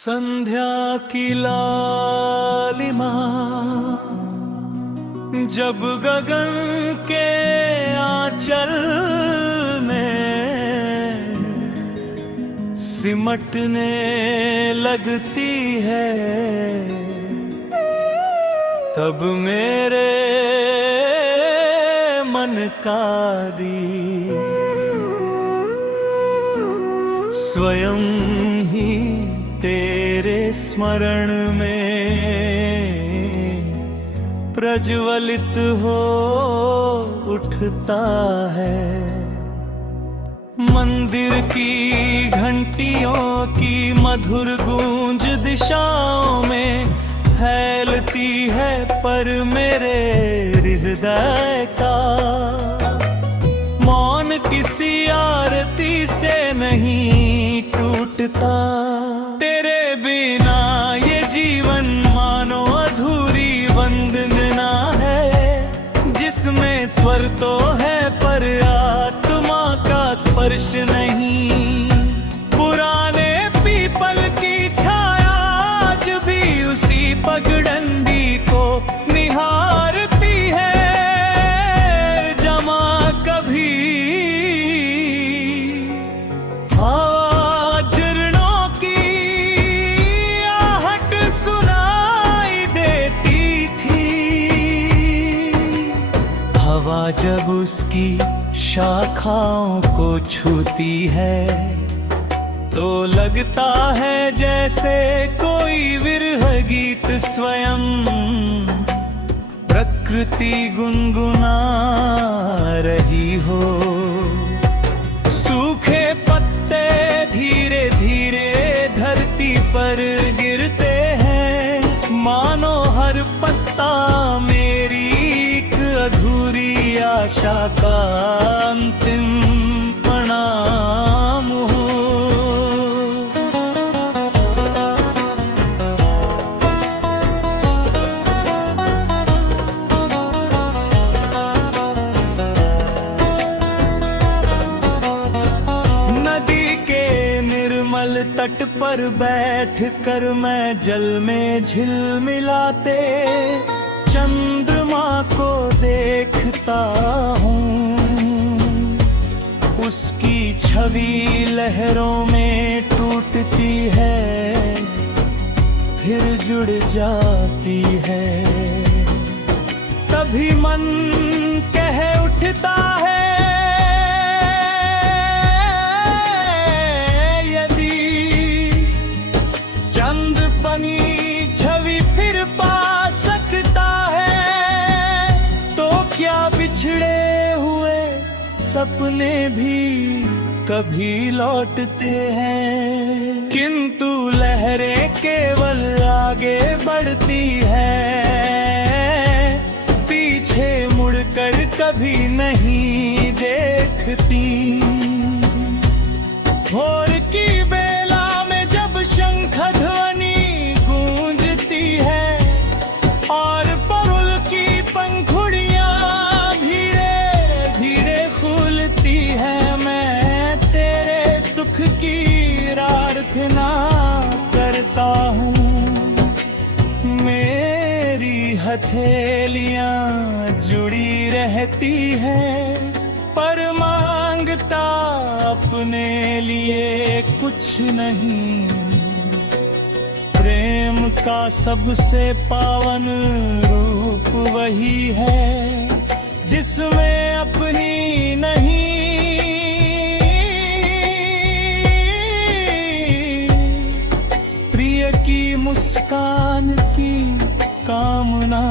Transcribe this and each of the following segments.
संध्या की लालिमा जब गगन के आंचल में सिमटने लगती है, तब मेरे मन का दीप स्वयं ही तेरे स्मरण में प्रज्वलित हो उठता है। मंदिर की घंटियों की मधुर गूंज दिशाओं में फैलती है, पर मेरे हृदय का मौन किसी आरती से नहीं टूटता। तेरे बिना ये जीवन मानो अधूरी वंदना है, जिसमें स्वर तो है पर आत्मा का स्पर्श नहीं। पुराने पीपल की छाया आज भी उसी पगडंडी को निहारती है, जमा कभी हवा झरनों की आहट सुनाई देती थी। हवा जब उसकी शाखाओं को छूती है तो लगता है जैसे कोई विरह गीत स्वयं प्रकृति गुनगुना रही हो। सूखे पत्ते धीरे धीरे धरती पर गिरते हैं, मानो हर पत्ता मेरी एक अधूरी आशा का अंतिम प्रणाम हो। नदी के निर्मल तट पर बैठ कर मैं जल में झिलमिलाते चंद्रमा को देखता हूँ। उसकी छवि लहरों में टूटती है, फिर जुड़ जाती है। तभी मन कह उठता है, अपनी छवि फिर पा सकता है तो क्या बिछड़े हुए सपने भी कभी लौटते हैं। किंतु लहरें केवल आगे बढ़ती है, पीछे मुड़कर कभी नहीं देखती। भोर की बेला में जब शंख ध्वनि गूंजती है और परुल की पंखुड़ियां धीरे धीरे खुलती है, मैं तेरे सुख की प्रार्थना करता हूँ। मेरी हथेलियां जुड़ी रहती है, पर मांगता अपने लिए कुछ नहीं। प्रेम का सबसे पावन रूप वही है जिसमें अपनी नहीं प्रिय की मुस्कान की कामना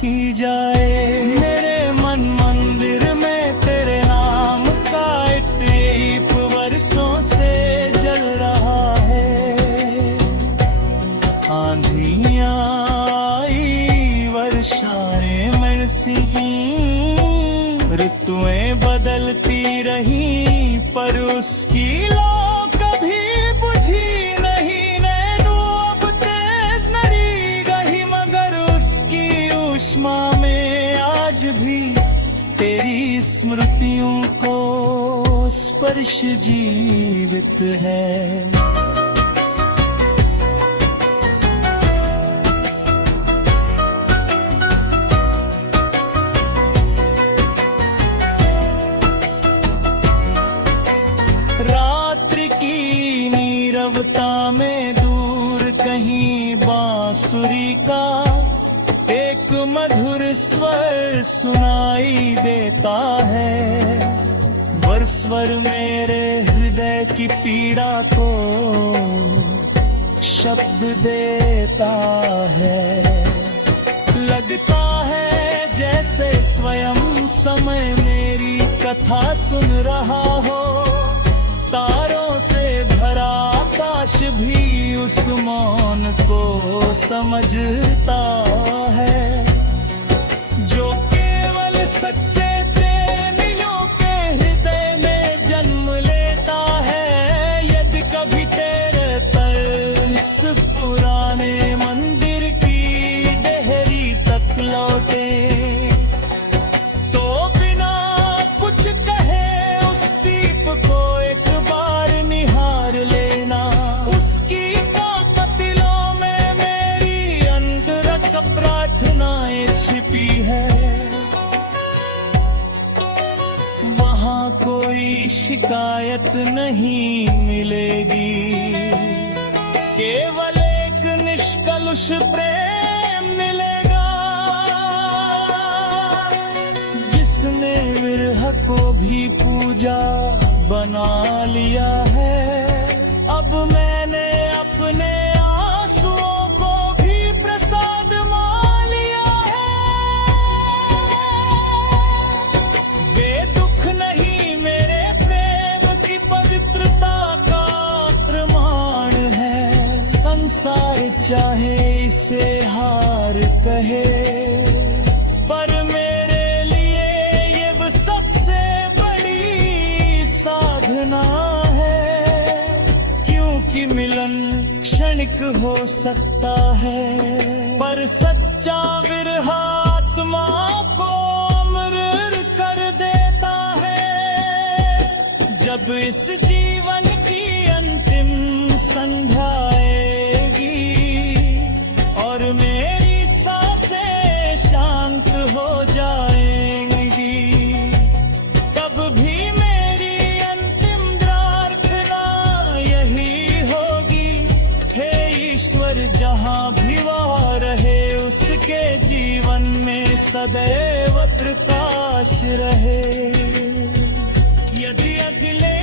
की जाए। मेरे मन मंदिर में तेरे नाम का एक दीप वर्षों से जल रहा है। आंधियां आई, वर्षाएं बरसी, ऋतुएं बदलती रही, पर उसकी लौ कभी बुझी नहीं। नैनो अब तेज नरी गई, मगर उसकी ऊष्मा में आज भी तेरी स्मृतियों को स्पर्श जीवित है। नीरवता में दूर कहीं बांसुरी का एक मधुर स्वर सुनाई देता है। वह स्वर मेरे हृदय की पीड़ा को शब्द देता है। लगता है जैसे स्वयं समय मेरी कथा सुन रहा हो। तारों से भरा आकाश भी उस मौन को समझता है। जो केवल सच्चे प्रेमियों के हृदय में जन्म लेता है। यदि कभी तेरे तर इस पुराने मंदिर की देहरी तक लौटे, छिपी है वहाँ कोई शिकायत नहीं मिलेगी। केवल एक निष्कलुष प्रेम मिलेगा, जिसने विरह को भी पूजा बना लिया है। अब मैंने अपने आंसुओं को भी प्रसाद मान लिया है। वे दुख नहीं मेरे प्रेम की पवित्रता का प्रमाण है। संसार चाहे इसे हार कहे, पर मेरे लिए ये वो सबसे बड़ी साधना है। क्योंकि मिलन क्षणिक हो सकता है, पर सच्चा विरह आत्मा को अमर कर देता है। जब इस जीवन की अंतिम संध्या आएगी और मेरी सांसें शांत हो जाएंगी, तब भी मेरी अंतिम प्रार्थना यही होगी। हे ईश्वर, जहाँ भी वह रहे उसके जीवन में सदैव प्रकाश रहे। यदि अगले